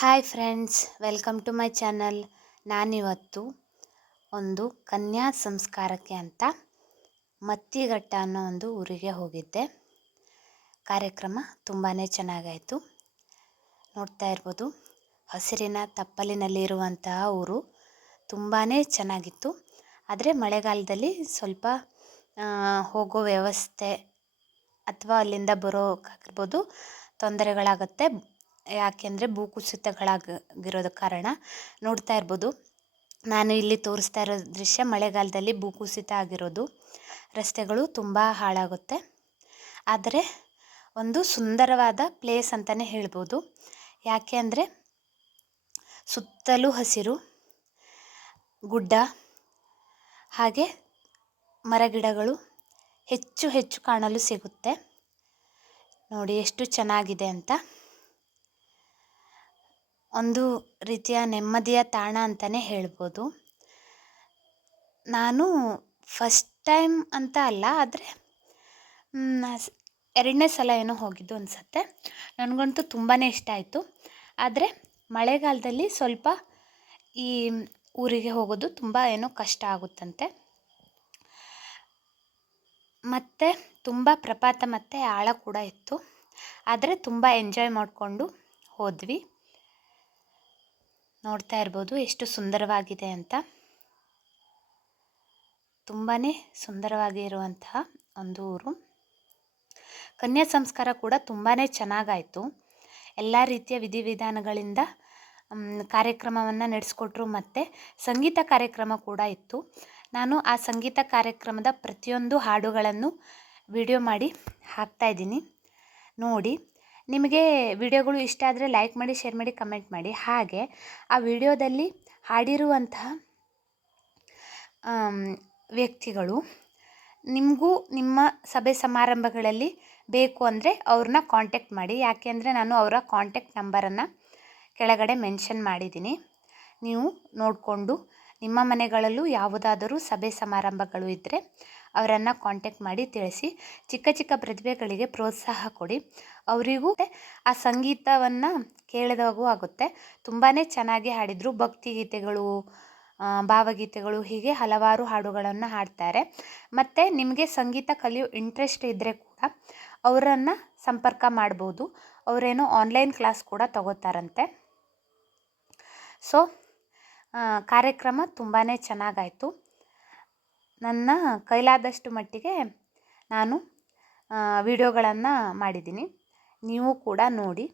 Hi friends, welcome to my channel. ನಾನಿವತ್ತು ಒಂದು ಕನ್ಯಾ ಸಂಸ್ಕಾರಕ್ಕೆ ಅಂತ ಮತ್ತಿಘಟ್ಟ ಅನ್ನೋ ಒಂದು ಊರಿಗೆ ಹೋಗಿದ್ದೆ. ಕಾರ್ಯಕ್ರಮ ತುಂಬಾ ಚೆನ್ನಾಗಾಯಿತು. ನೋಡ್ತಾ ಇರ್ಬೋದು, ಹಸಿರಿನ ತಪ್ಪಲಿನಲ್ಲಿರುವಂತಹ ಊರು ತುಂಬಾ ಚೆನ್ನಾಗಿತ್ತು. ಆದರೆ ಮಳೆಗಾಲದಲ್ಲಿ ಸ್ವಲ್ಪ ಹೋಗೋ ವ್ಯವಸ್ಥೆ ಅಥವಾ ಅಲ್ಲಿಂದ ಬರೋಕ್ಕಾಗಿರ್ಬೋದು ತೊಂದರೆಗಳಾಗುತ್ತೆ. ಯಾಕೆಂದರೆ ಭೂಕುಸಿತಗಳಾಗಿರೋದ ಕಾರಣ. ನೋಡ್ತಾ ಇರ್ಬೋದು, ನಾನು ಇಲ್ಲಿ ತೋರಿಸ್ತಾ ಇರೋ ದೃಶ್ಯ ಮಳೆಗಾಲದಲ್ಲಿ ಭೂಕುಸಿತ ಆಗಿರೋದು. ರಸ್ತೆಗಳು ತುಂಬ ಹಾಳಾಗುತ್ತೆ. ಆದರೆ ಒಂದು ಸುಂದರವಾದ ಪ್ಲೇಸ್ ಅಂತಲೇ ಹೇಳ್ಬೋದು. ಯಾಕೆ ಅಂದರೆ ಸುತ್ತಲೂ ಹಸಿರು, ಗುಡ್ಡ, ಹಾಗೆ ಮರಗಿಡಗಳು ಹೆಚ್ಚು ಹೆಚ್ಚು ಕಾಣಲು ಸಿಗುತ್ತೆ. ನೋಡಿ ಎಷ್ಟು ಚೆನ್ನಾಗಿದೆ ಅಂತ. ಒಂದು ರೀತಿಯ ನೆಮ್ಮದಿಯ ತಾಣ ಅಂತಲೇ ಹೇಳ್ಬೋದು. ನಾನು ಫಸ್ಟ್ ಟೈಮ್ ಅಂತ ಅಲ್ಲ, ಆದರೆ ಎರಡನೇ ಸಲ ಏನೋ ಹೋಗಿದ್ದು ಅನಿಸುತ್ತೆ. ನನಗಂತೂ ತುಂಬಾ ಇಷ್ಟ ಆಯಿತು. ಆದರೆ ಮಳೆಗಾಲದಲ್ಲಿ ಸ್ವಲ್ಪ ಈ ಊರಿಗೆ ಹೋಗೋದು ತುಂಬ ಏನೋ ಕಷ್ಟ ಆಗುತ್ತಂತೆ. ಮತ್ತು ತುಂಬ ಪ್ರಪಾತ ಮತ್ತು ಆಳ ಕೂಡ ಇತ್ತು. ಆದರೆ ತುಂಬ ಎಂಜಾಯ್ ಮಾಡಿಕೊಂಡು ಹೋದ್ವಿ. ನೋಡ್ತಾ ಇರ್ಬೋದು ಎಷ್ಟು ಸುಂದರವಾಗಿದೆ ಅಂತ. ತುಂಬಾ ಸುಂದರವಾಗಿರುವಂತಹ ಒಂದು ಊರು. ಕನ್ಯಾ ಸಂಸ್ಕಾರ ಕೂಡ ತುಂಬಾ ಚೆನ್ನಾಗಾಯಿತು. ಎಲ್ಲ ರೀತಿಯ ವಿಧಿವಿಧಾನಗಳಿಂದ ಕಾರ್ಯಕ್ರಮವನ್ನು ನಡೆಸ್ಕೊಟ್ರು. ಮತ್ತು ಸಂಗೀತ ಕಾರ್ಯಕ್ರಮ ಕೂಡ ಇತ್ತು. ನಾನು ಆ ಸಂಗೀತ ಕಾರ್ಯಕ್ರಮದ ಪ್ರತಿಯೊಂದು ಹಾಡುಗಳನ್ನು ವಿಡಿಯೋ ಮಾಡಿ ಹಾಕ್ತಾಯಿದ್ದೀನಿ, ನೋಡಿ. ನಿಮಗೆ ವಿಡಿಯೋಗಳು ಇಷ್ಟ ಆದರೆ ಲೈಕ್ ಮಾಡಿ, ಶೇರ್ ಮಾಡಿ, ಕಮೆಂಟ್ ಮಾಡಿ. ಹಾಗೆ ಆ ವಿಡಿಯೋದಲ್ಲಿ ಹಾಡಿರುವಂತಹ ವ್ಯಕ್ತಿಗಳು ನಿಮಗೂ ನಿಮ್ಮ ಸಭೆ ಸಮಾರಂಭಗಳಲ್ಲಿ ಬೇಕು ಅಂದರೆ ಅವ್ರನ್ನ ಕಾಂಟ್ಯಾಕ್ಟ್ ಮಾಡಿ. ಯಾಕೆ ಅಂದರೆ ನಾನು ಅವರ ಕಾಂಟ್ಯಾಕ್ಟ್ ನಂಬರನ್ನು ಕೆಳಗಡೆ ಮೆನ್ಷನ್ ಮಾಡಿದ್ದೀನಿ. ನೀವು ನೋಡಿಕೊಂಡು ನಿಮ್ಮ ಮನೆಗಳಲ್ಲೂ ಯಾವುದಾದರೂ ಸಭೆ ಸಮಾರಂಭಗಳು ಇದ್ದರೆ ಅವರನ್ನು ಕಾಂಟ್ಯಾಕ್ಟ್ ಮಾಡಿ ತಿಳಿಸಿ. ಚಿಕ್ಕ ಚಿಕ್ಕ ಪ್ರತಿಭೆಗಳಿಗೆ ಪ್ರೋತ್ಸಾಹ ಕೊಡಿ. ಅವರಿಗೂ ಆ ಸಂಗೀತವನ್ನು ಕೇಳಿದಾಗೂ ಆಗುತ್ತೆ. ತುಂಬಾ ಚೆನ್ನಾಗಿ ಹಾಡಿದರು. ಭಕ್ತಿಗೀತೆಗಳು, ಭಾವಗೀತೆಗಳು, ಹೀಗೆ ಹಲವಾರು ಹಾಡುಗಳನ್ನು ಹಾಡ್ತಾರೆ. ಮತ್ತು ನಿಮಗೆ ಸಂಗೀತ ಕಲಿಯೋ ಇಂಟ್ರೆಸ್ಟ್ ಇದ್ದರೆ ಕೂಡ ಅವರನ್ನು ಸಂಪರ್ಕ ಮಾಡ್ಬೋದು. ಅವರೇನೋ ಆನ್ಲೈನ್ ಕ್ಲಾಸ್ ಕೂಡ ತಗೋತಾರಂತೆ. ಸೊ ಕಾರ್ಯಕ್ರಮ ತುಂಬಾ ಚೆನ್ನಾಗಾಯಿತು. ನನ್ನ ಕೈಲಾದಷ್ಟು ಮಟ್ಟಿಗೆ ನಾನು ವಿಡಿಯೋಗಳನ್ನು ಮಾಡಿದ್ದೀನಿ. ನೀವು ಕೂಡ ನೋಡಿ.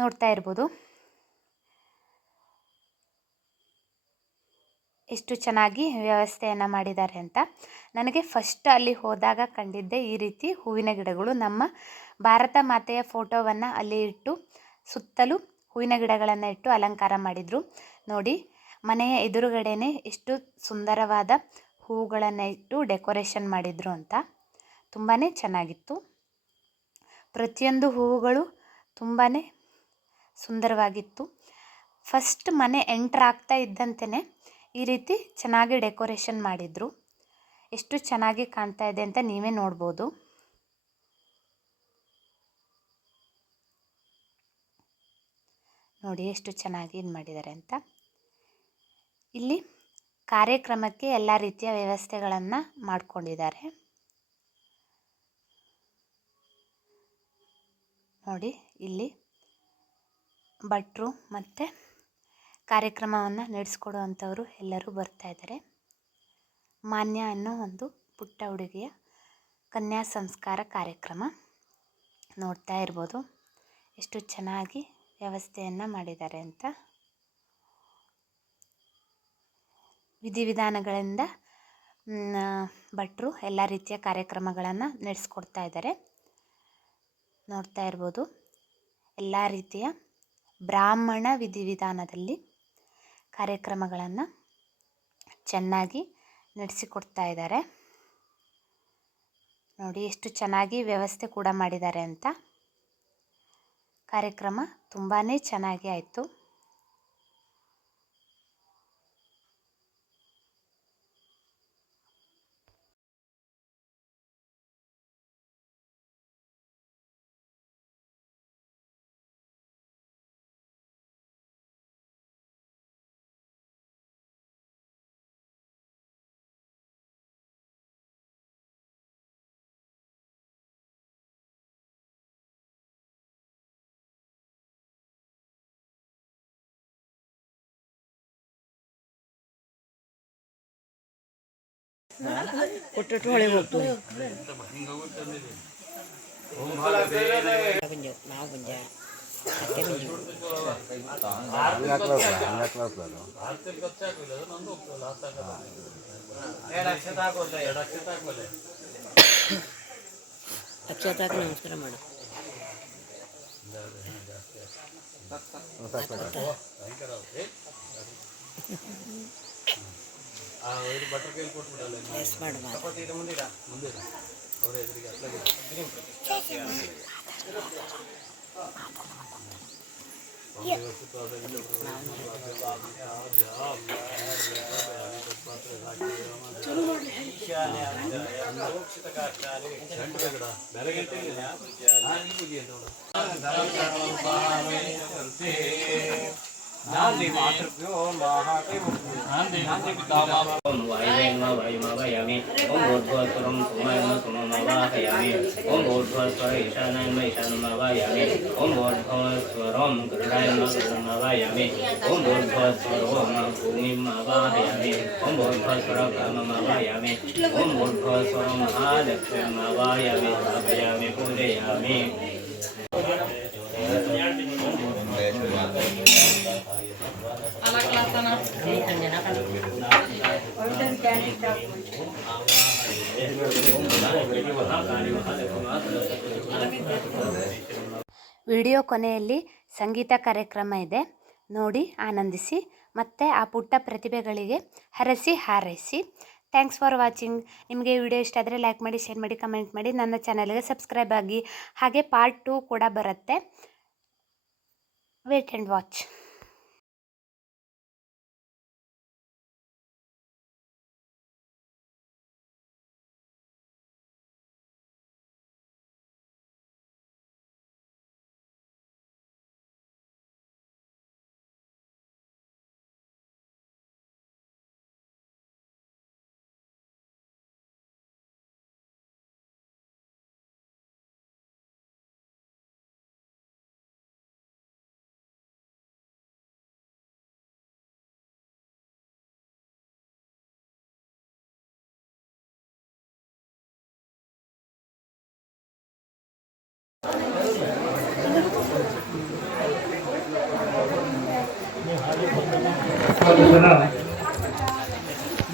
ನೋಡ್ತಾ ಇರ್ಬೋದು ಎಷ್ಟು ಚೆನ್ನಾಗಿ ವ್ಯವಸ್ಥೆಯನ್ನು ಮಾಡಿದ್ದಾರೆ ಅಂತ. ನನಗೆ ಫಸ್ಟ್ ಅಲ್ಲಿ ಹೋದಾಗ ಕಂಡಿದ್ದೆ ಈ ರೀತಿ ಹೂವಿನ ಗಿಡಗಳು. ನಮ್ಮ ಭಾರತ ಮಾತೆಯ ಫೋಟೋವನ್ನು ಅಲ್ಲಿ ಇಟ್ಟು ಸುತ್ತಲೂ ಹೂವಿನ ಗಿಡಗಳನ್ನು ಇಟ್ಟು ಅಲಂಕಾರ ಮಾಡಿದರು. ನೋಡಿ, ಮನೆಯ ಎದುರುಗಡೆನೇ ಎಷ್ಟು ಸುಂದರವಾದ ಹೂಗಳನ್ನು ಇಟ್ಟು ಡೆಕೋರೇಷನ್ ಮಾಡಿದರು ಅಂತ. ತುಂಬಾ ಚೆನ್ನಾಗಿತ್ತು. ಪ್ರತಿಯೊಂದು ಹೂವುಗಳು ತುಂಬಾ ಸುಂದರವಾಗಿತ್ತು. ಫಸ್ಟ್ ಮನೆ ಎಂಟ್ರ್ ಆಗ್ತಾ ಇದ್ದಂತೆಯೇ ಈ ರೀತಿ ಚೆನ್ನಾಗಿ ಡೆಕೋರೇಷನ್ ಮಾಡಿದರು. ಎಷ್ಟು ಚೆನ್ನಾಗಿ ಕಾಣ್ತಾ ಇದೆ ಅಂತ ನೀವೇ ನೋಡ್ಬೋದು. ನೋಡಿ ಎಷ್ಟು ಚೆನ್ನಾಗಿ ಇದು ಮಾಡಿದ್ದಾರೆ ಅಂತ. ಇಲ್ಲಿ ಕಾರ್ಯಕ್ರಮಕ್ಕೆ ಎಲ್ಲ ರೀತಿಯ ವ್ಯವಸ್ಥೆಗಳನ್ನು ಮಾಡಿಕೊಂಡಿದ್ದಾರೆ. ನೋಡಿ, ಇಲ್ಲಿ ಭಟ್ರು ಮತ್ತು ಕಾರ್ಯಕ್ರಮವನ್ನು ನಡೆಸ್ಕೊಡುವಂಥವರು ಎಲ್ಲರೂ ಬರ್ತಾ ಇದ್ದಾರೆ. ಮಾನ್ಯ ಅನ್ನೋ ಒಂದು ಪುಟ್ಟ ಹುಡುಗಿಯ ಕನ್ಯಾ ಸಂಸ್ಕಾರ ಕಾರ್ಯಕ್ರಮ. ನೋಡ್ತಾ ಇರ್ಬೋದು ಎಷ್ಟು ಚೆನ್ನಾಗಿ ವ್ಯವಸ್ಥೆಯನ್ನು ಮಾಡಿದ್ದಾರೆ ಅಂತ. ವಿಧಿವಿಧಾನಗಳಿಂದ ಭಟ್ರು ಎಲ್ಲ ರೀತಿಯ ಕಾರ್ಯಕ್ರಮಗಳನ್ನು ನಡೆಸ್ಕೊಡ್ತಾ ಇದ್ದಾರೆ. ನೋಡ್ತಾ ಇರ್ಬೋದು ಎಲ್ಲ ರೀತಿಯ ಬ್ರಾಹ್ಮಣ ವಿಧಿವಿಧಾನದಲ್ಲಿ ಕಾರ್ಯಕ್ರಮಗಳನ್ನು ಚೆನ್ನಾಗಿ ನಡೆಸಿಕೊಡ್ತಾ ಇದ್ದಾರೆ. ನೋಡಿ ಎಷ್ಟು ಚೆನ್ನಾಗಿ ವ್ಯವಸ್ಥೆ ಕೂಡ ಮಾಡಿದ್ದಾರೆ ಅಂತ. ಕಾರ್ಯಕ್ರಮ ತುಂಬಾ ಚೆನ್ನಾಗಿ ಆಯಿತು. ಕೊಟ್ಟು ಹೊಳೆ ಹೋಗ್ತೀವಿ ನಾವು ಬಂಜ ಅತ್ತೆ ಬಂಜ ಅಕ್ಷತಾಕ ನಮಸ್ಕಾರ ಮಾಡು Nanti matrubyo mahake nanti pitama vaima vayami om bodhvasaram sumayam sumamavayami om bodhvasara ishanayam ishanamavayami om bodhvaswaram gridayam gridamavayami om bodhvaswaram bhumimavayami om bodhvasara brahmamavayami om bodhvaswaram mahalakshmavayami avayami pudayami video ಕೊನೆಯಲ್ಲಿ ಸಂಗೀತ ಕಾರ್ಯಕ್ರಮ ಇದೆ, ನೋಡಿ ಆನಂದಿಸಿ. ಮತ್ತು ಆ ಪುಟ್ಟ ಪ್ರತಿಭೆಗಳಿಗೆ ಹರಸಿ ಹಾರೈಸಿ. Thanks for watching. ನಿಮಗೆ ವಿಡಿಯೋ ಇಷ್ಟ ಆದರೆ ಲೈಕ್ ಮಾಡಿ, ಶೇರ್ ಮಾಡಿ, ಕಮೆಂಟ್ ಮಾಡಿ. ನನ್ನ ಚಾನಲ್ಗೆ ಸಬ್ಸ್ಕ್ರೈಬ್ ಆಗಿ. ಹಾಗೆ ಪಾರ್ಟ್ 2 ಕೂಡ ಬರುತ್ತೆ. Wait and watch.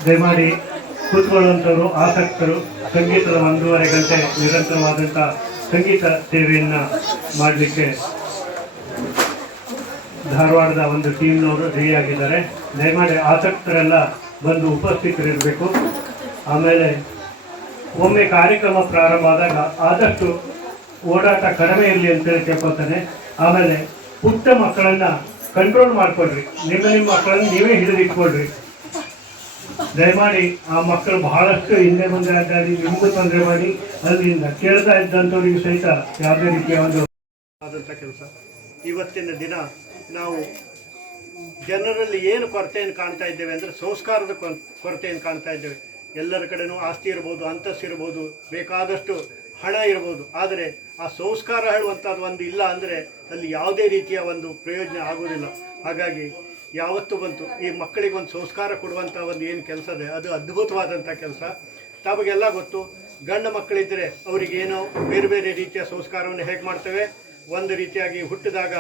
ದಯಮಾಡಿ ಕೂತ್ಕೊಳ್ಳುವಂಥವರು, ಆಸಕ್ತರು ಸಂಗೀತದ 1.5 ಗಂಟೆ ನಿರಂತರವಾದಂಥ ಸಂಗೀತ ಸೇವೆಯನ್ನು ಮಾಡಲಿಕ್ಕೆ ಧಾರವಾಡದ ಒಂದು ಟೀಮ್ನವರು ರೆಡಿಯಾಗಿದ್ದಾರೆ. ದಯಮಾಡಿ ಆಸಕ್ತರೆಲ್ಲ ಬಂದು ಉಪಸ್ಥಿತರಿರಬೇಕು. ಆಮೇಲೆ ಒಮ್ಮೆ ಕಾರ್ಯಕ್ರಮ ಪ್ರಾರಂಭ ಆದಾಗ ಆದಷ್ಟು ಓಡಾಟ ಕಡಿಮೆ ಇರಲಿ ಅಂತೇಳಿ ಕೇಳ್ಕೊತಾನೆ. ಆಮೇಲೆ ಪುಟ್ಟ ಮಕ್ಕಳನ್ನು ಕಂಟ್ರೋಲ್ ಮಾಡಿಕೊಡ್ರಿ. ನಿಮ್ಮ ಮಕ್ಕಳನ್ನು ನೀವೇ ಹಿಡಿದಿಟ್ಕೊಳ್ರಿ. ದಯಮಾಡಿ ಆ ಮಕ್ಕಳು ಬಹಳಷ್ಟು ಹಿಂದೆ ಮುಂದೆ ಅಡ್ಡಾಡಿ ನಿಮಗೂ ತೊಂದರೆ ಮಾಡಿ ಅಲ್ಲಿಂದ ಕೇಳ್ತಾ ಇದ್ದಂಥವ್ರಿಗೆ ಸಹಿತ ಯಾವುದೇ ರೀತಿಯ ಒಂದು ಆದಂಥ ಕೆಲಸ. ಇವತ್ತಿನ ದಿನ ನಾವು ಜನರಲ್ಲಿ ಏನು ಕೊರತೆಯನ್ನು ಕಾಣ್ತಾ ಇದ್ದೇವೆ ಅಂದರೆ ಸಂಸ್ಕಾರದ ಕೊರತೆಯನ್ನು ಕಾಣ್ತಾ ಇದ್ದೇವೆ. ಎಲ್ಲರ ಕಡೆನೂ ಆಸ್ತಿ ಇರ್ಬೋದು, ಅಂತಸ್ತು ಇರ್ಬೋದು, ಬೇಕಾದಷ್ಟು ಹಣ ಇರ್ಬೋದು. ಆದರೆ ಆ ಸಂಸ್ಕಾರ ಹೇಳುವಂಥದ್ದು ಒಂದು ಇಲ್ಲ ಅಂದರೆ ಅಲ್ಲಿ ಯಾವುದೇ ರೀತಿಯ ಒಂದು ಪ್ರಯೋಜನ ಆಗೋದಿಲ್ಲ. ಹಾಗಾಗಿ ಯಾವತ್ತೂ ಬಂತು ಈ ಮಕ್ಕಳಿಗೆ ಒಂದು ಸಂಸ್ಕಾರ ಕೊಡುವಂಥ ಒಂದು ಏನು ಕೆಲಸ ಇದೆ ಅದು ಅದ್ಭುತವಾದಂಥ ಕೆಲಸ. ತಮಗೆಲ್ಲ ಗೊತ್ತು, ಗಂಡು ಮಕ್ಕಳಿದ್ದರೆ ಅವರಿಗೇನೋ ಬೇರೆ ಬೇರೆ ರೀತಿಯ ಸಂಸ್ಕಾರವನ್ನು ಹೇಗೆ ಮಾಡ್ತೇವೆ. ಒಂದು ರೀತಿಯಾಗಿ ಹುಟ್ಟಿದಾಗ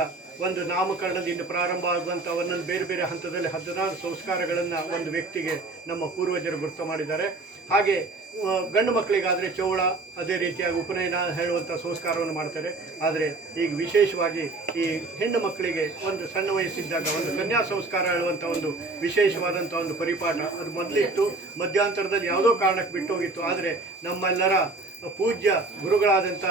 ಒಂದು ನಾಮಕರಣದಿಂದ ಪ್ರಾರಂಭ ಆಗುವಂಥ ಒಂದೊಂದು ಬೇರೆ ಬೇರೆ ಹಂತದಲ್ಲಿ 16 ಸಂಸ್ಕಾರಗಳನ್ನು ಒಂದು ವ್ಯಕ್ತಿಗೆ ನಮ್ಮ ಪೂರ್ವಜರು ಗುರುತು ಮಾಡಿದ್ದಾರೆ. ಹಾಗೆ ಗಂಡು ಮಕ್ಕಳಿಗಾದರೆ ಚೌಳ, ಅದೇ ರೀತಿಯಾಗಿ ಉಪನಯನ ಹೇಳುವಂಥ ಸಂಸ್ಕಾರವನ್ನು ಮಾಡ್ತಾರೆ. ಆದರೆ ಈಗ ವಿಶೇಷವಾಗಿ ಈ ಹೆಣ್ಣು ಮಕ್ಕಳಿಗೆ ಒಂದು ಸಣ್ಣ ವಯಸ್ಸಿದ್ದಾಗ ಒಂದು ಕನ್ಯಾ ಸಂಸ್ಕಾರ ಹೇಳುವಂಥ ಒಂದು ವಿಶೇಷವಾದಂಥ ಒಂದು ಪರಿಪಾಠ ಅದು ಮೊದಲಿತ್ತು. ಮಧ್ಯಂತರದಲ್ಲಿ ಯಾವುದೋ ಕಾರಣಕ್ಕೆ ಬಿಟ್ಟು ಹೋಗಿತ್ತು. ಆದರೆ ನಮ್ಮೆಲ್ಲರ ಪೂಜ್ಯ ಗುರುಗಳಾದಂಥ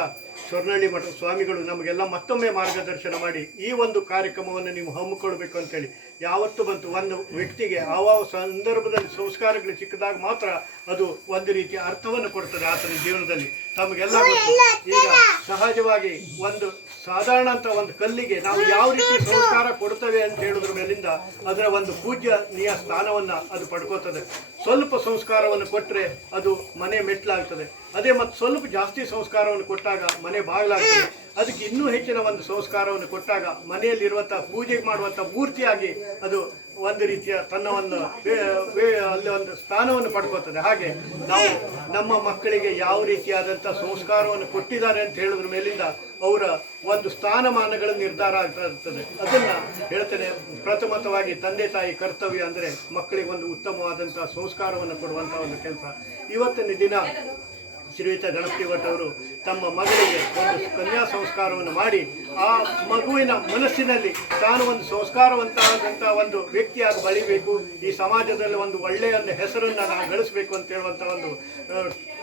ಸ್ವರ್ಣಳ್ಳಿ ಮಠ ಸ್ವಾಮಿಗಳು ನಮಗೆಲ್ಲ ಮತ್ತೊಮ್ಮೆ ಮಾರ್ಗದರ್ಶನ ಮಾಡಿ ಈ ಒಂದು ಕಾರ್ಯಕ್ರಮವನ್ನು ನೀವು ಹಮ್ಮಿಕೊಳ್ಬೇಕು ಅಂತೇಳಿ ಯಾವತ್ತೂ ಬಂತು. ಒಂದು ವ್ಯಕ್ತಿಗೆ ಯಾವ ಸಂದರ್ಭದಲ್ಲಿ ಸಂಸ್ಕಾರಗಳು ಸಿಕ್ಕಿದಾಗ ಮಾತ್ರ ಅದು ಒಂದು ರೀತಿಯ ಅರ್ಥವನ್ನು ಕೊಡ್ತದೆ ಆತನ ಜೀವನದಲ್ಲಿ. ತಮಗೆಲ್ಲ ಗೊತ್ತು, ಈಗ ಸಹಜವಾಗಿ ಒಂದು ಸಾಧಾರಣ ಅಂತ ಒಂದು ಕಲ್ಲಿಗೆ ನಾವು ಯಾವ ರೀತಿ ಸಂಸ್ಕಾರ ಕೊಡ್ತೇವೆ ಅಂತ ಹೇಳೋದ್ರ ಮೇಲಿಂದ ಅದರ ಒಂದು ಪೂಜ್ಯನೀಯ ಸ್ಥಾನವನ್ನು ಅದು ಪಡ್ಕೋತದೆ. ಸ್ವಲ್ಪ ಸಂಸ್ಕಾರವನ್ನು ಕೊಟ್ಟರೆ ಅದು ಮನೆ ಮೆಟ್ಲಾಗ್ತದೆ. ಅದೇ ಮತ್ತು ಸ್ವಲ್ಪ ಜಾಸ್ತಿ ಸಂಸ್ಕಾರವನ್ನು ಕೊಟ್ಟಾಗ ಮನೆ ಬಾಗಿಲಾಗ್ತದೆ. ಅದಕ್ಕೆ ಇನ್ನೂ ಹೆಚ್ಚಿನ ಒಂದು ಸಂಸ್ಕಾರವನ್ನು ಕೊಟ್ಟಾಗ ಮನೆಯಲ್ಲಿರುವಂಥ ಪೂಜೆ ಮಾಡುವಂಥ ಮೂರ್ತಿಯಾಗಿ ಅದು ಒಂದು ರೀತಿಯ ತನ್ನ ಒಂದು ಅಲ್ಲಿ ಒಂದು ಸ್ಥಾನವನ್ನು ಪಡ್ಕೋತದೆ. ಹಾಗೆ ನಾವು ನಮ್ಮ ಮಕ್ಕಳಿಗೆ ಯಾವ ರೀತಿಯಾದಂಥ ಸಂಸ್ಕಾರವನ್ನು ಕೊಟ್ಟಿದ್ದಾರೆ ಅಂತ ಹೇಳೋದ್ರ ಮೇಲಿಂದ ಅವರ ಒಂದು ಸ್ಥಾನಮಾನಗಳ ನಿರ್ಧಾರ ಆಗ್ತಾ ಇರ್ತದೆ. ಅದನ್ನು ಹೇಳ್ತೇನೆ, ಪ್ರಥಮತವಾಗಿ ತಂದೆ ತಾಯಿ ಕರ್ತವ್ಯ ಅಂದರೆ ಮಕ್ಕಳಿಗೆ ಒಂದು ಉತ್ತಮವಾದಂಥ ಸಂಸ್ಕಾರವನ್ನು ಕೊಡುವಂಥ ಒಂದು ಕೆಲಸ. ಇವತ್ತಿನ ದಿನ ಶ್ರೀಯುತ ಗಣಪತಿ ಭಟ್ ಅವರು ತಮ್ಮ ಮಗಳಿಗೆ ಒಂದು ಕನ್ಯಾ ಸಂಸ್ಕಾರವನ್ನು ಮಾಡಿ ಆ ಮಗುವಿನ ಮನಸ್ಸಿನಲ್ಲಿ ತಾನು ಒಂದು ಸಂಸ್ಕಾರವಂತಾದಂಥ ಒಂದು ವ್ಯಕ್ತಿಯಾಗಿ ಬೆಳಿಬೇಕು, ಈ ಸಮಾಜದಲ್ಲಿ ಒಂದು ಒಳ್ಳೆಯ ಒಂದು ಹೆಸರನ್ನು ನಾನು ಗಳಿಸಬೇಕು ಅಂತ ಹೇಳುವಂಥ ಒಂದು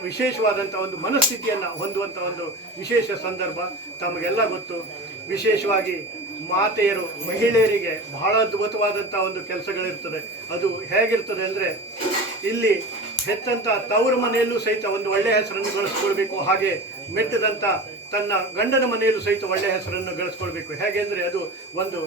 ವಿಶೇಷವಾದಂಥ ಒಂದು ಮನಸ್ಥಿತಿಯನ್ನು ಹೊಂದುವಂಥ ಒಂದು ವಿಶೇಷ ಸಂದರ್ಭ ತಮಗೆಲ್ಲ ಗೊತ್ತು. ವಿಶೇಷವಾಗಿ ಮಾತೆಯರು ಮಹಿಳೆಯರಿಗೆ ಬಹಳ ಅದ್ಭುತವಾದಂಥ ಒಂದು ಕೆಲಸಗಳಿರ್ತದೆ. ಅದು ಹೇಗಿರ್ತದೆ ಅಂದರೆ, ಇಲ್ಲಿ ಹೆತ್ತಂಥ ತವರ ಮನೆಯಲ್ಲೂ ಸಹಿತ ಒಂದು ಒಳ್ಳೆಯ ಹೆಸರನ್ನು ಗಳಿಸ್ಕೊಳ್ಬೇಕು, ಹಾಗೆ ಮೆಟ್ಟದಂಥ ತನ್ನ ಗಂಡನ ಮನೆಯಲ್ಲೂ ಸಹಿತ ಒಳ್ಳೆಯ ಹೆಸರನ್ನು ಗಳಿಸ್ಕೊಳ್ಬೇಕು. ಹೇಗೆ ಅಂದರೆ ಅದು ಒಂದು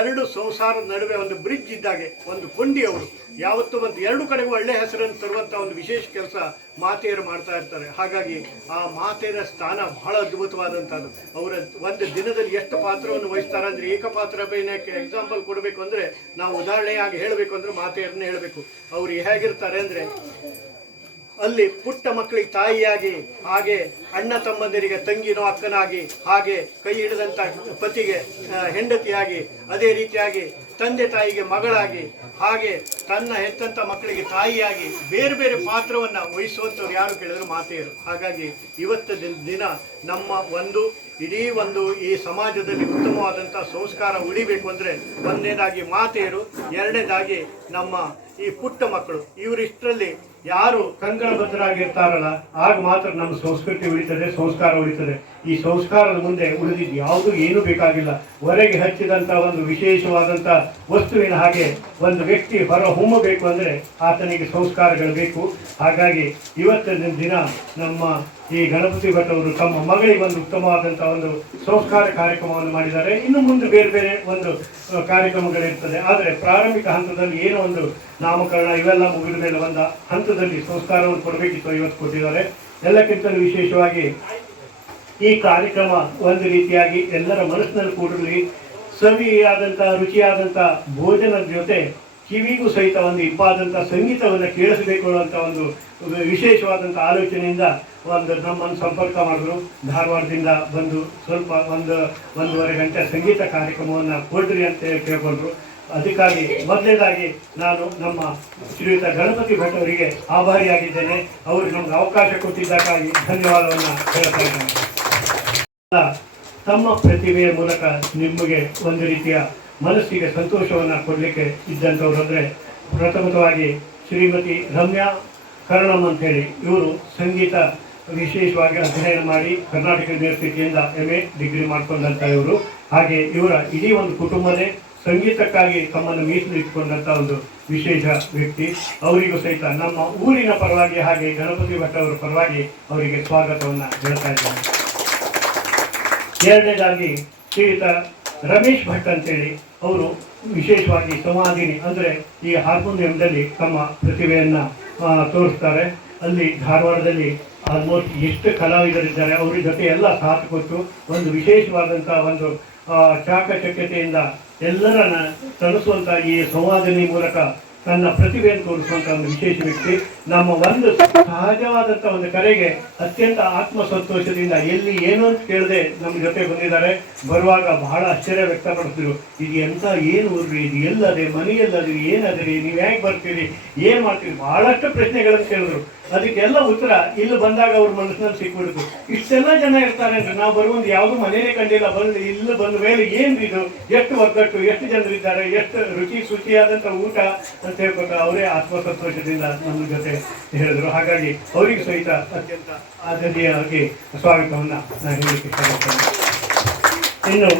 ಎರಡು ಸಂಸಾರದ ನಡುವೆ ಒಂದು ಬ್ರಿಡ್ಜ್ ಇದ್ದಾಗೆ, ಒಂದು ಕೊಂಡಿ. ಅವರು ಯಾವತ್ತೂ ಒಂದು ಎರಡು ಕಡೆಗೂ ಒಳ್ಳೆಯ ಹೆಸರನ್ನು ತರುವಂಥ ಒಂದು ವಿಶೇಷ ಕೆಲಸ ಮಾತೆಯರು ಮಾಡ್ತಾ ಇರ್ತಾರೆ. ಹಾಗಾಗಿ ಆ ಮಾತೆಯರ ಸ್ಥಾನ ಬಹಳ ಅದ್ಭುತವಾದಂಥದ್ದು. ಅವರ ಒಂದು ದಿನದಲ್ಲಿ ಎಷ್ಟು ಪಾತ್ರವನ್ನು ವಹಿಸ್ತಾರೆ ಅಂದರೆ, ಏಕಪಾತ್ರ ಅಭಿನಯಕ್ಕೆ ಎಕ್ಸಾಂಪಲ್ ಕೊಡಬೇಕು ಅಂದರೆ, ನಾವು ಉದಾಹರಣೆಯಾಗಿ ಹೇಳಬೇಕು ಅಂದರೆ ಮಾತೆಯರನ್ನೇ ಹೇಳಬೇಕು. ಅವರು ಹೇಗಿರ್ತಾರೆ ಅಂದರೆ, ಅಲ್ಲಿ ಪುಟ್ಟ ಮಕ್ಕಳಿಗೆ ತಾಯಿಯಾಗಿ, ಹಾಗೆ ಅಣ್ಣ ತಮ್ಮಂದಿರಿಗೆ ತಂಗಿನೋ ಅಕ್ಕನಾಗಿ, ಹಾಗೆ ಕೈ ಹಿಡಿದಂಥ ಪತಿಗೆ ಹೆಂಡತಿಯಾಗಿ, ಅದೇ ರೀತಿಯಾಗಿ ತಂದೆ ತಾಯಿಗೆ ಮಗಳಾಗಿ, ಹಾಗೆ ತನ್ನ ಹೆತ್ತಂಥ ಮಕ್ಕಳಿಗೆ ತಾಯಿಯಾಗಿ ಬೇರೆ ಬೇರೆ ಪಾತ್ರವನ್ನು ವಹಿಸುವಂಥವ್ರು ಯಾರು ಕೇಳಿದ್ರು ಮಾತೆಯರು. ಹಾಗಾಗಿ ಇವತ್ತು ದಿನ ನಮ್ಮ ಒಂದು ಇಡೀ ಒಂದು ಈ ಸಮಾಜದಲ್ಲಿ ಉತ್ತಮವಾದಂಥ ಸಂಸ್ಕಾರ ಉಳಿಬೇಕು ಅಂದರೆ, ಒಂದನೇದಾಗಿ ಮಾತೆಯರು, ಎರಡನೇದಾಗಿ ನಮ್ಮ ಈ ಪುಟ್ಟ ಮಕ್ಕಳು. ಇವರಿಷ್ಟರಲ್ಲಿ ಯಾರು ಕಂಕಣಬದ್ಧರಾಗಿರ್ತಾರಲ್ಲ, ಆಗ ಮಾತ್ರ ನಮ್ಮ ಸಂಸ್ಕೃತಿ ಉಳಿತದೆ, ಸಂಸ್ಕಾರ ಉಳಿತದೆ. ಈ ಸಂಸ್ಕಾರದ ಮುಂದೆ ಉಳಿದಿದ್ದು ಯಾವುದು ಏನೂ ಬೇಕಾಗಿಲ್ಲ. ಹೊರಗೆ ಹಚ್ಚಿದಂಥ ಒಂದು ವಿಶೇಷವಾದಂಥ ವಸ್ತುವಿನ ಹಾಗೆ ಒಂದು ವ್ಯಕ್ತಿ ಹೊರ ಹೊಮ್ಮಬೇಕು ಅಂದರೆ ಆತನಿಗೆ ಸಂಸ್ಕಾರಗಳು ಬೇಕು. ಹಾಗಾಗಿ ಇವತ್ತಿನ ದಿನ ನಮ್ಮ ಈ ಗಣಪತಿ ಭಟ್ ಅವರು ತಮ್ಮ ಮಗಳಿಗೆ ಒಂದು ಉತ್ತಮವಾದಂಥ ಒಂದು ಸಂಸ್ಕಾರ ಕಾರ್ಯಕ್ರಮವನ್ನು ಮಾಡಿದ್ದಾರೆ. ಇನ್ನು ಮುಂದೆ ಬೇರೆ ಬೇರೆ ಒಂದು ಕಾರ್ಯಕ್ರಮಗಳಿರ್ತದೆ. ಆದರೆ ಪ್ರಾರಂಭಿಕ ಹಂತದಲ್ಲಿ ಏನೋ ಒಂದು ನಾಮಕರಣ ಇವೆಲ್ಲ ಮುಗಿದ ಮೇಲೆ ಒಂದು ಹಂತದಲ್ಲಿ ಸಂಸ್ಕಾರವನ್ನು ಕೊಡಬೇಕಿತ್ತು, ಇವತ್ತು ಕೊಟ್ಟಿದ್ದಾರೆ. ಎಲ್ಲಕ್ಕಿಂತಲೂ ವಿಶೇಷವಾಗಿ ಈ ಕಾರ್ಯಕ್ರಮ ಒಂದು ರೀತಿಯಾಗಿ ಎಲ್ಲರ ಮನಸ್ಸಿನಲ್ಲಿ ಕೂಡಲಿ ಸವಿಯಾದಂಥ ರುಚಿಯಾದಂಥ ಭೋಜನದ ಜೊತೆ ಕಿವಿಗೂ ಸಹಿತ ಒಂದು ಇಂಪಾದಂಥ ಸಂಗೀತವನ್ನು ಕೇಳಿಸಬೇಕು ಅನ್ನುವಂಥ ಒಂದು ವಿಶೇಷವಾದಂಥ ಆಲೋಚನೆಯಿಂದ ನಮ್ಮನ್ನು ಸಂಪರ್ಕ ಮಾಡಿದ್ರು. ಧಾರವಾಡದಿಂದ ಬಂದು ಸ್ವಲ್ಪ ಒಂದೂವರೆ ಗಂಟೆ ಸಂಗೀತ ಕಾರ್ಯಕ್ರಮವನ್ನು ಕೊಡ್ರಿ ಅಂತ ಕೇಳ್ಕೊಂಡ್ರು. ಅದಕ್ಕಾಗಿ ಮೊದಲನೇದಾಗಿ ನಾನು ನಮ್ಮ ಶ್ರೀಯುತ ಗಣಪತಿ ಭಟ್ ಅವರಿಗೆ ಆಭಾರಿಯಾಗಿದ್ದೇನೆ. ಅವರು ನಮ್ಗೆ ಅವಕಾಶ ಕೊಟ್ಟಿದ್ದಕ್ಕಾಗಿ ಧನ್ಯವಾದವನ್ನು ಹೇಳ್ತಾ ಇದ್ದೇನೆ. ತಮ್ಮ ಪ್ರತಿಭೆಯ ಮೂಲಕ ನಿಮಗೆ ಒಂದು ರೀತಿಯ ಮನಸ್ಸಿಗೆ ಸಂತೋಷವನ್ನು ಕೊಡಲಿಕ್ಕೆ ಇದ್ದಂಥವ್ರು ಅಂದರೆ, ಪ್ರಥಮವಾಗಿ ಶ್ರೀಮತಿ ರಮ್ಯಾ ಕರ್ಣಮ್ ಅಂತೇಳಿ, ಇವರು ಸಂಗೀತ ವಿಶೇಷವಾಗಿ ಅಧ್ಯಯನ ಮಾಡಿ ಕರ್ನಾಟಕ ಯೂನಿವರ್ಸಿಟಿಯಿಂದ MA ಡಿಗ್ರಿ ಮಾಡ್ಕೊಂಡಂಥ ಇವರು. ಹಾಗೆ ಇವರ ಇಡೀ ಒಂದು ಕುಟುಂಬನೇ ಸಂಗೀತಕ್ಕಾಗಿ ತಮ್ಮನ್ನು ಮೀಸಲಿಟ್ಟುಕೊಂಡಂಥ ಒಂದು ವಿಶೇಷ ವ್ಯಕ್ತಿ. ಅವರಿಗೂ ಸಹಿತ ನಮ್ಮ ಊರಿನ ಪರವಾಗಿ ಹಾಗೆ ಗಣಪತಿ ಭಟ್ ಅವರ ಪರವಾಗಿ ಅವರಿಗೆ ಸ್ವಾಗತವನ್ನು ಹೇಳ್ತಾ ಇದ್ದೇನೆ. ಎರಡನೇದಾಗಿ ಶ್ರೀಯುತ ರಮೇಶ್ ಭಟ್ ಅಂತೇಳಿ, ಅವರು ವಿಶೇಷವಾಗಿ ಸಂವಾದಿನಿ ಅಂದರೆ ಈ ಹಾರ್ಮೋನಿಯಂದಲ್ಲಿ ತಮ್ಮ ಪ್ರತಿಭೆಯನ್ನು ತೋರಿಸ್ತಾರೆ. ಅಲ್ಲಿ ಧಾರವಾಡದಲ್ಲಿ ಆಲ್ಮೋಸ್ಟ್ ಎಷ್ಟು ಕಲಾವಿದರಿದ್ದಾರೆ, ಅವ್ರ ಜೊತೆ ಎಲ್ಲ ಸಾಥ್ ಕೊಟ್ಟು ಒಂದು ವಿಶೇಷವಾದಂಥ ಒಂದು ಚಾಕಚಕ್ಯತೆಯಿಂದ ಎಲ್ಲರನ್ನ ತಣಿಸುವಂಥ ಈ ಸಂವಾದಿನಿ ಮೂಲಕ ತನ್ನ ಪ್ರತಿಭೆಯನ್ನು ತೋರಿಸುವಂಥ ಒಂದು ವಿಶೇಷ ವ್ಯಕ್ತಿ. ನಮ್ಮ ಒಂದು ಸಹಜವಾದಂಥ ಒಂದು ಕರೆಗೆ ಅತ್ಯಂತ ಆತ್ಮಸಂತೋಷದಿಂದ ಎಲ್ಲಿ ಏನು ಅಂತ ಕೇಳದೆ ನಮ್ಮ ಜೊತೆ ಬಂದಿದ್ದಾರೆ. ಬರುವಾಗ ಬಹಳ ಆಶ್ಚರ್ಯ ವ್ಯಕ್ತಪಡಿಸಿದ್ರು. ಇದು ಎಂಥ ಏನು ಊರ್ರಿ, ಇದು ಎಲ್ಲದೆ, ಮನೆಯಲ್ಲದಿರಿ, ಏನದಿರಿ, ನೀವು ಹೇಗೆ ಬರ್ತೀರಿ, ಏನು ಮಾಡ್ತೀರಿ, ಬಹಳಷ್ಟು ಪ್ರಶ್ನೆಗಳನ್ನು ಕೇಳಿದ್ರು. ಅದಕ್ಕೆಲ್ಲ ಉತ್ತರ ಇಲ್ಲಿ ಬಂದಾಗ ಅವ್ರ ಮನಸ್ಸಿನಲ್ಲಿ ಸಿಕ್ಬಿಡ್ತು. ಇಷ್ಟೆಲ್ಲ ಜನ ಇರ್ತಾರೆ ಅಂದ್ರೆ ನಾವು ಬರುವಂದು ಯಾವುದು ಮನೇನೆ ಕಂಡಿಲ್ಲ, ಬಂದು ಇಲ್ಲಿ ಬಂದ ಮೇಲೆ ಏನು ಇದು, ಎಷ್ಟು ಒಗ್ಗಟ್ಟು, ಎಷ್ಟು ಜನರಿದ್ದಾರೆ, ಎಷ್ಟು ರುಚಿ ಶುಚಿಯಾದಂಥ ಊಟ ಅಂತ ಹೇಳ್ಬೇಕು ಅವರೇ ಆತ್ಮಸಂತೋಷದಿಂದ ನಮ್ಮ ಜೊತೆ ಹೇಳಿದ್ರು. ಹಾಗಾಗಿ ಅವರಿಗೆ ಸಹಿತ ಅತ್ಯಂತ ಆದರಣೀಯವಾಗಿ ಸ್ವಾಗತವನ್ನು ನಾನು ಹೇಳಲಿಕ್ಕೆ ಇಷ್ಟಪಡ್ತೇನೆ. ಇನ್ನು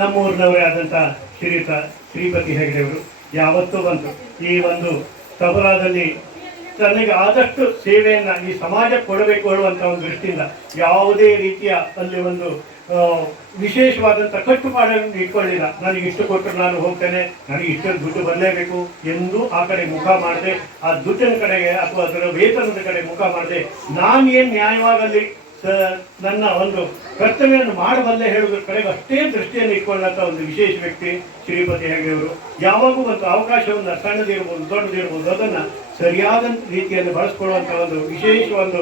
ನಮ್ಮೂರಿನವರೇ ಆದಂಥ ಶ್ರೀಯುತ ಶ್ರೀಪತಿ ಹೆಗಡೆಯವರು ಯಾವತ್ತೂ ಬಂತು ಈ ಒಂದು ತಬಲಾದಲ್ಲಿ ತನಗೆ ಆದಷ್ಟು ಸೇವೆಯನ್ನು ಈ ಸಮಾಜ ಕೊಡಬೇಕು ಹೇಳುವಂಥ ಒಂದು ದೃಷ್ಟಿಯಿಂದ ಯಾವುದೇ ರೀತಿಯ ಅಲ್ಲಿ ಒಂದು ವಿಶೇಷವಾದಂಥ ಕಟ್ಟುಪಾಡನ್ನು ಇಟ್ಕೊಳ್ಳಿಲ್ಲ. ನನಗೆ ಇಷ್ಟು ಕೊಟ್ಟರು ನಾನು ಹೋಗ್ತೇನೆ, ನನಗೆ ಇಷ್ಟೊಂದು ದುಡ್ಡು ಬರಲೇಬೇಕು ಎಂದು ಆ ಕಡೆ ಮುಖ ಮಾಡದೆ, ಆ ದುಡ್ಡಿನ ಕಡೆಗೆ ಅಥವಾ ಅದರ ವೇತನದ ಕಡೆ ಮುಖ ಮಾಡದೆ, ನಾನು ಏನು ನ್ಯಾಯವಾಗಲ್ಲಿ ನನ್ನ ಒಂದು ಕರ್ತವ್ಯವನ್ನು ಮಾಡಬಲ್ಲೆ ಹೇಳುವುದರ ಕಡೆಗೆ ಅಷ್ಟೇ ದೃಷ್ಟಿಯನ್ನು ಇಟ್ಕೊಂಡಂಥ ಒಂದು ವಿಶೇಷ ವ್ಯಕ್ತಿ ಶ್ರೀಪತಿ ಹೆಗ್ಡೆಯವರು. ಯಾವಾಗೂ ಒಂದು ಅವಕಾಶವನ್ನು ಸಣ್ಣದಿರ್ಬೋದು ದೊಡ್ಡದಿರ್ಬೋದು ಅದನ್ನು ಸರಿಯಾದ ರೀತಿಯಲ್ಲಿ ಬಳಸ್ಕೊಳ್ಳುವಂಥ ಒಂದು ವಿಶೇಷ ಒಂದು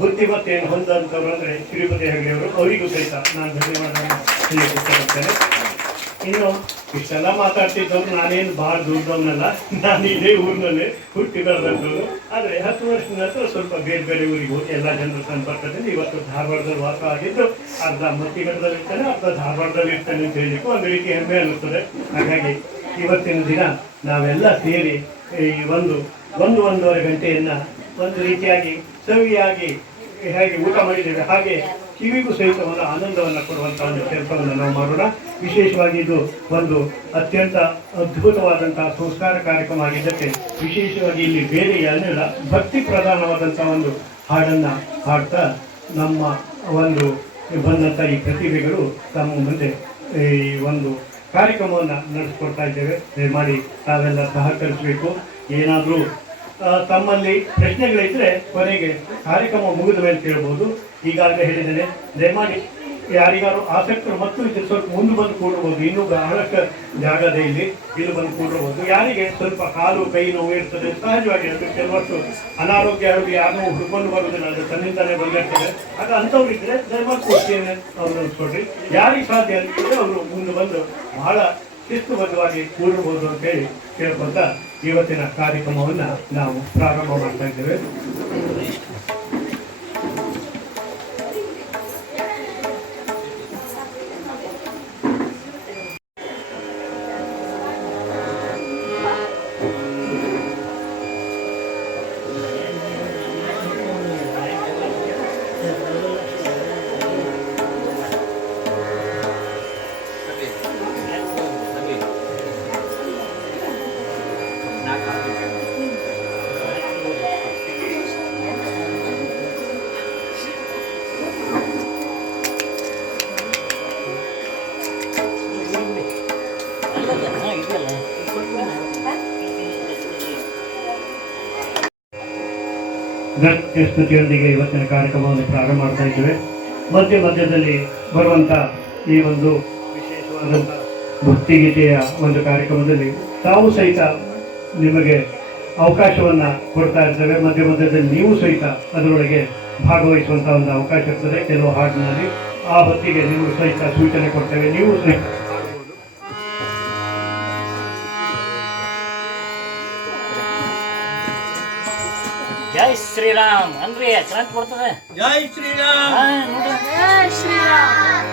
ಬುದ್ಧಿಮತ್ತೆಯನ್ನು ಹೊಂದಂಥವ್ರು ಅಂದರೆ ಶ್ರೀಪತಿ ಹೆಗ್ಡೆಯವರು. ಅವರಿಗೂ ಸಹಿತ ನಾನು ಧನ್ಯವಾದವನ್ನು ಹೇಳಲಿಕ್ಕೆ ಇಷ್ಟಪಡ್ತೇನೆ. ಇನ್ನು ಇಷ್ಟೆಲ್ಲ ಮಾತಾಡ್ತಿದ್ದವ್ರು ನಾನೇನು ಭಾಳ ದೂರದವನಲ್ಲ, ನಾನು ಇದೇ ಊರಿನಲ್ಲಿ ಹುಟ್ಟಿ ಬೆಳೆದಂಥವ್ರು. ಆದರೆ 10 ವರ್ಷದ ನಂತರ ಸ್ವಲ್ಪ ಬೇರೆ ಬೇರೆ ಊರಿಗೆ ಹೋಗಿ ಎಲ್ಲ ಜನರ ಸಂಪರ್ಕದಿಂದ ಇವತ್ತು ಧಾರವಾಡದಲ್ಲಿ ವಾಸ ಆಗಿದ್ದು ಅರ್ಧ ಮತ್ತಿಗಡದಲ್ಲಿ ಇರ್ತೇನೆ, ಅರ್ಧ ಧಾರವಾಡದಲ್ಲಿ ಇರ್ತೇನೆ ಅಂತ ಹೇಳಲಿಕ್ಕೆ ಒಂದು ರೀತಿ ಹೆಮ್ಮೆ ಅನ್ನಿಸ್ತದೆ. ಹಾಗಾಗಿ ಇವತ್ತಿನ ದಿನ ನಾವೆಲ್ಲ ಸೇರಿ ಈ ಒಂದೂವರೆ ಗಂಟೆಯನ್ನು ಒಂದು ರೀತಿಯಾಗಿ ಸವಿಯಾಗಿ ಹೇಗೆ ಊಟ ಮಾಡಿದ್ದೇವೆ ಹಾಗೆ ಕಿವಿಗೂ ಸಹಿತ ಒಂದು ಆನಂದವನ್ನು ಕೊಡುವಂಥ ಒಂದು ಕೆಲಸವನ್ನು ನಾವು ಮಾಡೋಣ. ವಿಶೇಷವಾಗಿ ಇದು ಒಂದು ಅತ್ಯಂತ ಅದ್ಭುತವಾದಂತಹ ಸಂಸ್ಕಾರ ಕಾರ್ಯಕ್ರಮ ಆಗಿದ್ದಕ್ಕೆ ವಿಶೇಷವಾಗಿ ಇಲ್ಲಿ ಬೇರೆ ಏನಿಲ್ಲ, ಭಕ್ತಿ ಪ್ರಧಾನವಾದಂಥ ಒಂದು ಹಾಡನ್ನು ಹಾಡ್ತಾ ನಮ್ಮ ಒಂದು ಬಂದಂಥ ಈ ಪ್ರತಿಭೆಗಳು ತಮ್ಮ ಮುಂದೆ ಈ ಒಂದು ಕಾರ್ಯಕ್ರಮವನ್ನು ನಡೆಸ್ಕೊಡ್ತಾ ಇದ್ದೇವೆ. ದಯಮಾಡಿ ತಾವೆಲ್ಲ ಸಹಕರಿಸಬೇಕು. ಏನಾದರೂ ತಮ್ಮಲ್ಲಿ ಪ್ರಶ್ನೆಗಳಿದ್ದರೆ ಕೊನೆಗೆ ಕಾರ್ಯಕ್ರಮ ಮುಗಿದ ಮೇಲೆ ಕೇಳ್ಬೋದು. ಈಗಾಗಲೇ ಹೇಳಿದ್ದೇನೆ, ದಯಮಾಡಿ ಯಾರಿಗಾರು ಆಸಕ್ತರು ಮತ್ತು ಇದು ಸ್ವಲ್ಪ ಮುಂದೆ ಬಂದು ಕೂಡಬಹುದು. ಇನ್ನೂ ಬಹಳಷ್ಟು ಜಾಗದೇ ಇಲ್ಲಿ ಬಂದು ಕೂಡಿರ್ಬೋದು. ಯಾರಿಗೆ ಸ್ವಲ್ಪ ಕಾಲು ಕೈ ನೋವು ಇರ್ತದೆ ಸಹಜವಾಗಿ, ಅದು ಕೆಲವಷ್ಟು ಅನಾರೋಗ್ಯ ಆಗಿ ಯಾರು ಹುಡ್ಕೊಂಡು ಬರೋದಿಲ್ಲ, ಅದು ತನ್ನಿಂದಲೇ ಬಂದಿರ್ತದೆ. ಆಗ ಅಂಥವ್ರು ಇದ್ದರೆ ದಯಮಾಡಿ ಕುರ್ಚಿಯನ್ನು ಅವ್ರು ನಿಲ್ಸ್ಕೊಡ್ರಿ. ಯಾರಿಗೆ ಸಾಧ್ಯ ಆಗ್ತದೆ ಅವರು ಮುಂದೆ ಬಂದು ಬಹಳ ಶಿಸ್ತುಬದ್ಧವಾಗಿ ಕೂಡಿರ್ಬೋದು ಅಂತೇಳಿ ಕೇಳ್ಕೊಂತ ಇವತ್ತಿನ ಕಾರ್ಯಕ್ರಮವನ್ನು ನಾವು ಪ್ರಾರಂಭ ಮಾಡ್ತಾ ಇದ್ದೇವೆ. ನೃತ್ಯ ಸ್ತುತಿಯೊಂದಿಗೆ ಇವತ್ತಿನ ಕಾರ್ಯಕ್ರಮವನ್ನು ಪ್ರಾರಂಭ ಮಾಡ್ತಾ ಇದ್ದೇವೆ. ಮಧ್ಯದಲ್ಲಿ ಬರುವಂಥ ಈ ಒಂದು ವಿಶೇಷವಾದಂಥ ಭಕ್ತಿಗೀತೆಯ ಒಂದು ಕಾರ್ಯಕ್ರಮದಲ್ಲಿ ತಾವು ಸಹಿತ ನಿಮಗೆ ಅವಕಾಶವನ್ನು ಕೊಡ್ತಾ ಇರ್ತೇವೆ. ಮಧ್ಯದಲ್ಲಿ ನೀವು ಸಹಿತ ಅದರೊಳಗೆ ಭಾಗವಹಿಸುವಂಥ ಒಂದು ಅವಕಾಶ ಇರ್ತದೆ. ಕೆಲವು ಹಾಡಿನಲ್ಲಿ ಆ ಹೊತ್ತಿಗೆ ನೀವು ಸಹಿತ ಸೂಚನೆ ಕೊಡ್ತೇವೆ, ನೀವು ಸಹಿತ ಜೈ ಶ್ರೀರಾಮ್ ಅನ್ರಿ ಕರೆಂಟ್ ಬರ್ತದೆ. ಜೈ ಶ್ರೀರಾಮ್. ಜೈ ಶ್ರೀರಾಮ್.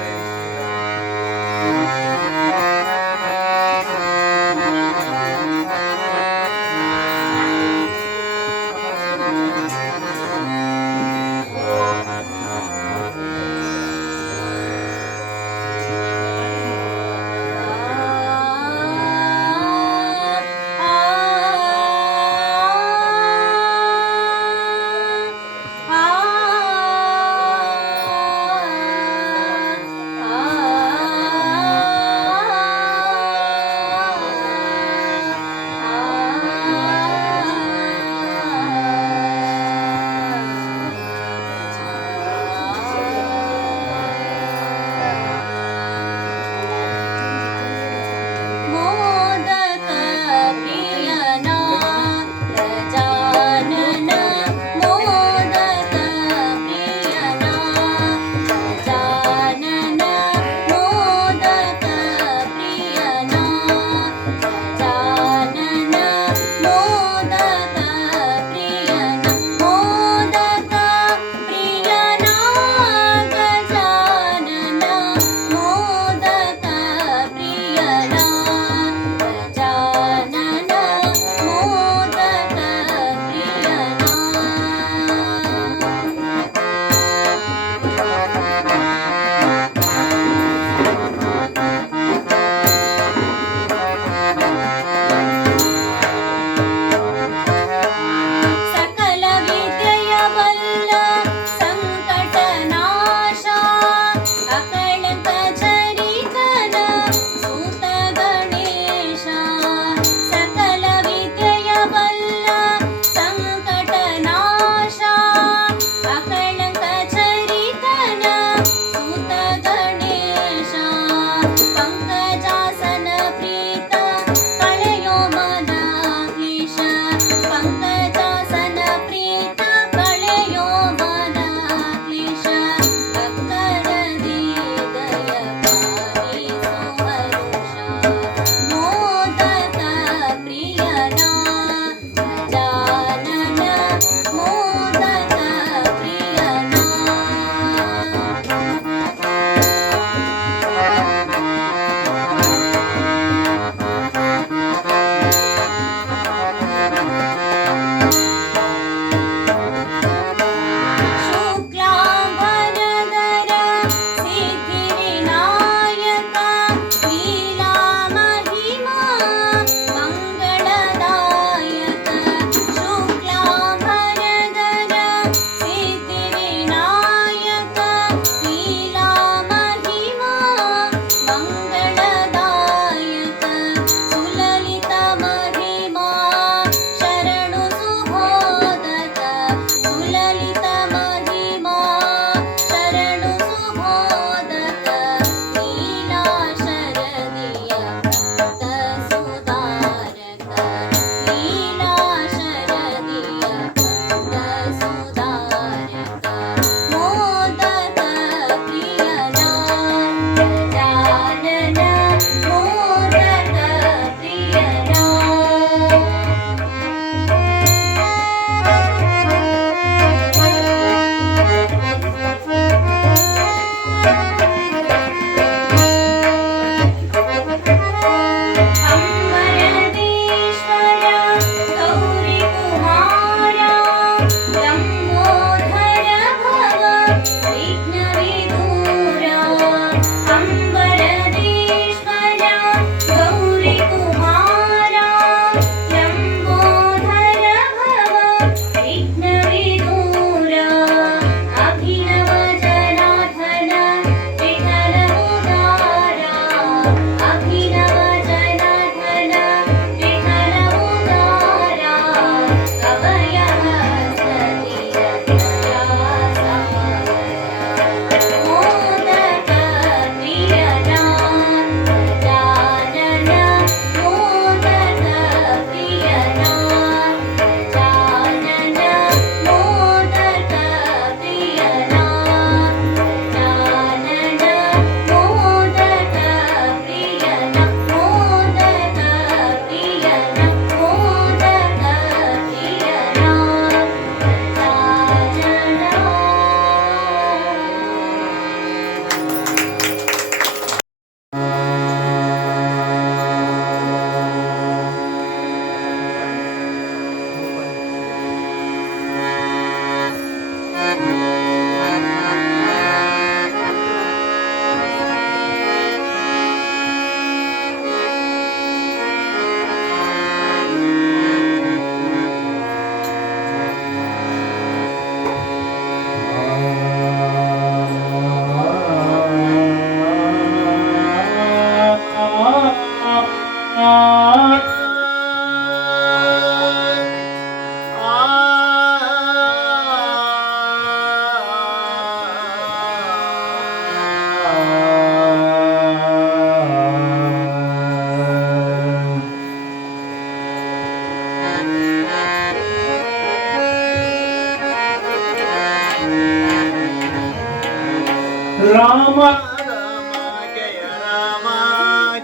ರಾಮ ಜಯ ರಾಮ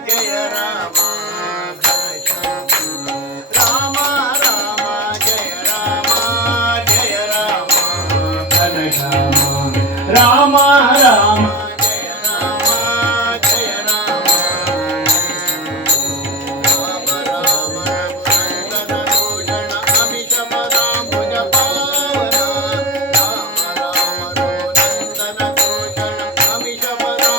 ಜಯ ರಾಮ ರಾಮ ರಾಮ ಜಯ ರಾಮ ಜಯ ರಾಮ ಘನಶ್ಯಾಮ ರಾಮ ರಾಮ ಜಯ ರಾಮ ಜಯ ರಾಮ ರಾಮ ರಾಮ ರಘುನಂದನ ಭೂಷಣ ಅಮಿಷ ಪದಾಂಬುಜ ಪಾವನ ರಾಮ ರಾಮ ರಘುನಂದನ ಭೂಷಣ ಅಮಿಷ ಪದಾಂಬುಜ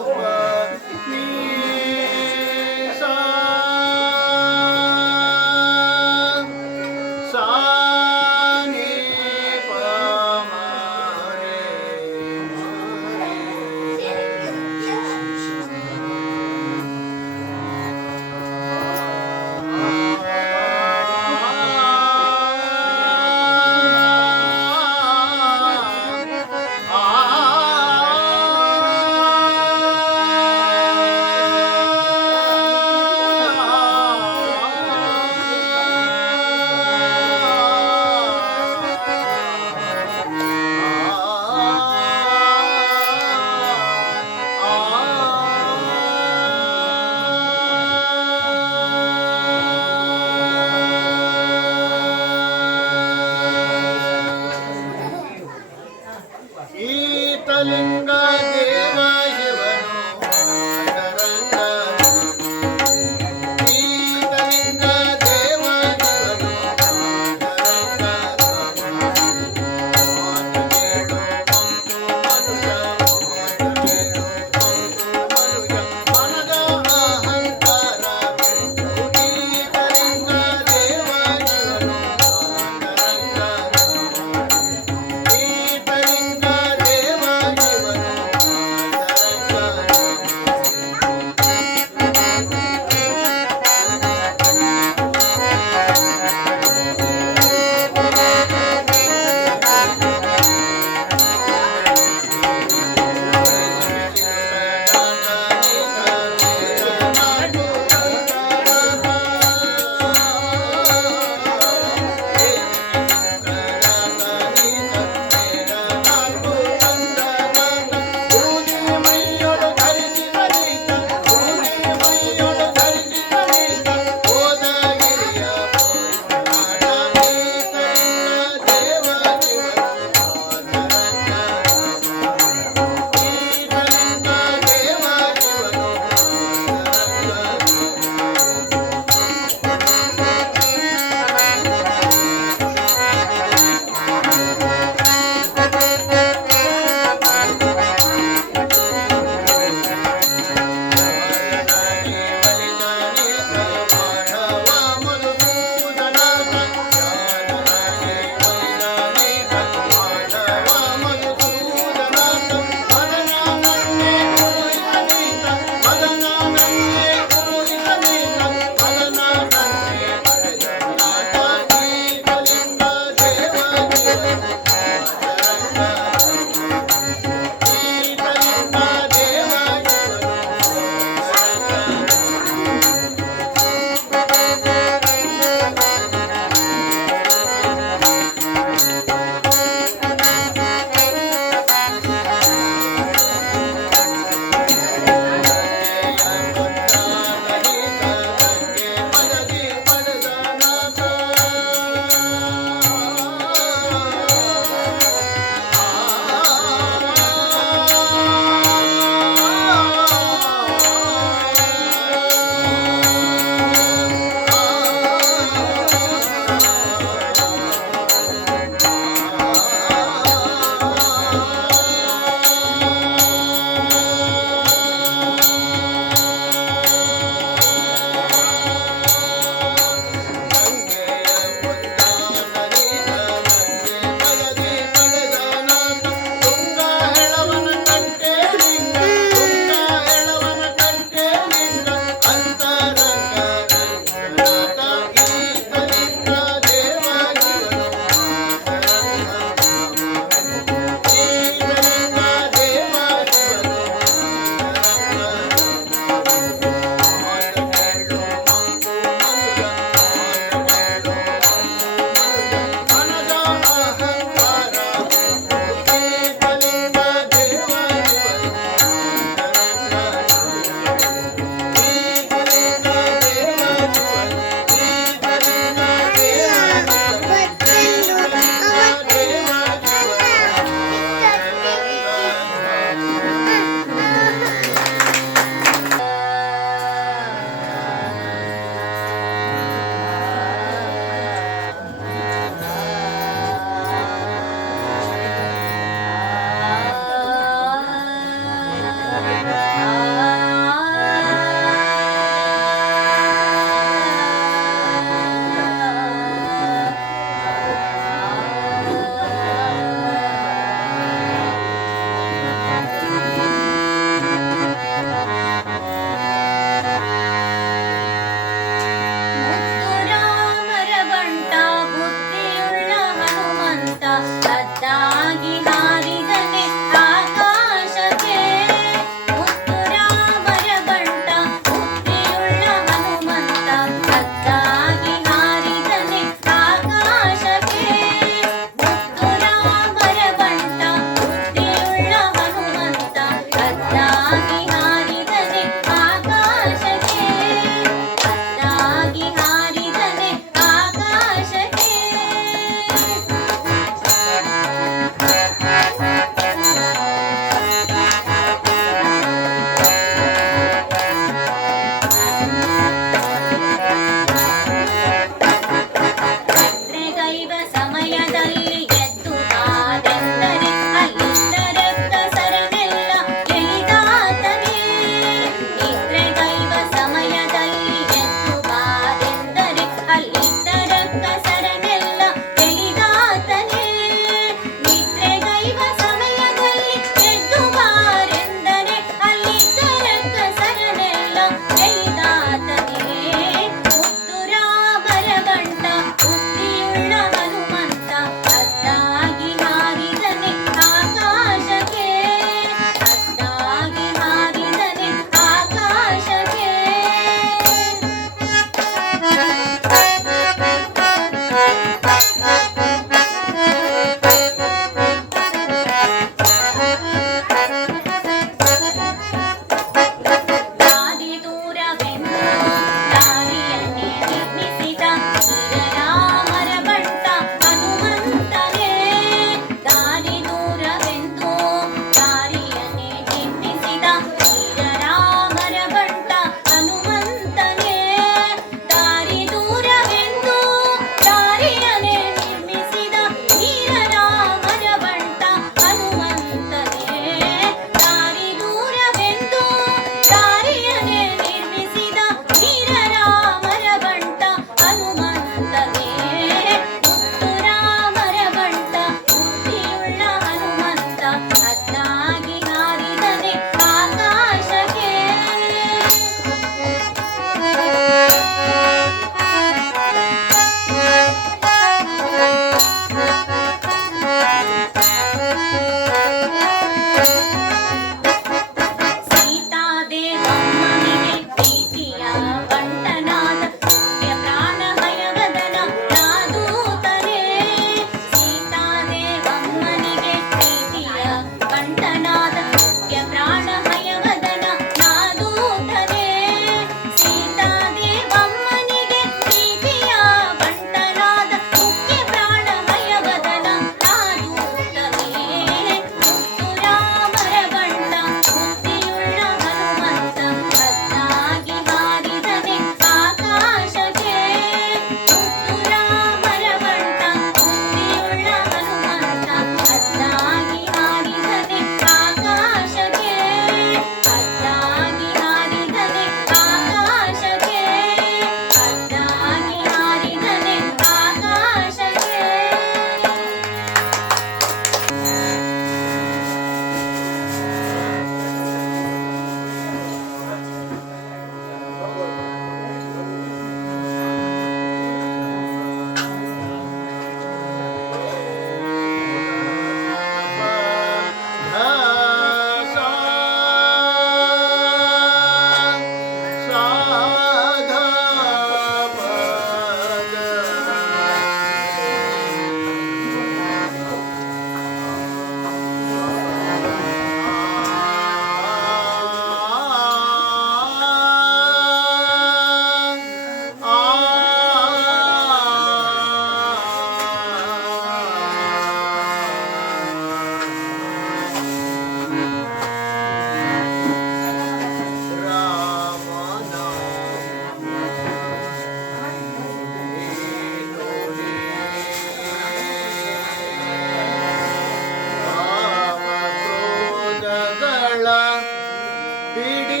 ಪೀಡಿತ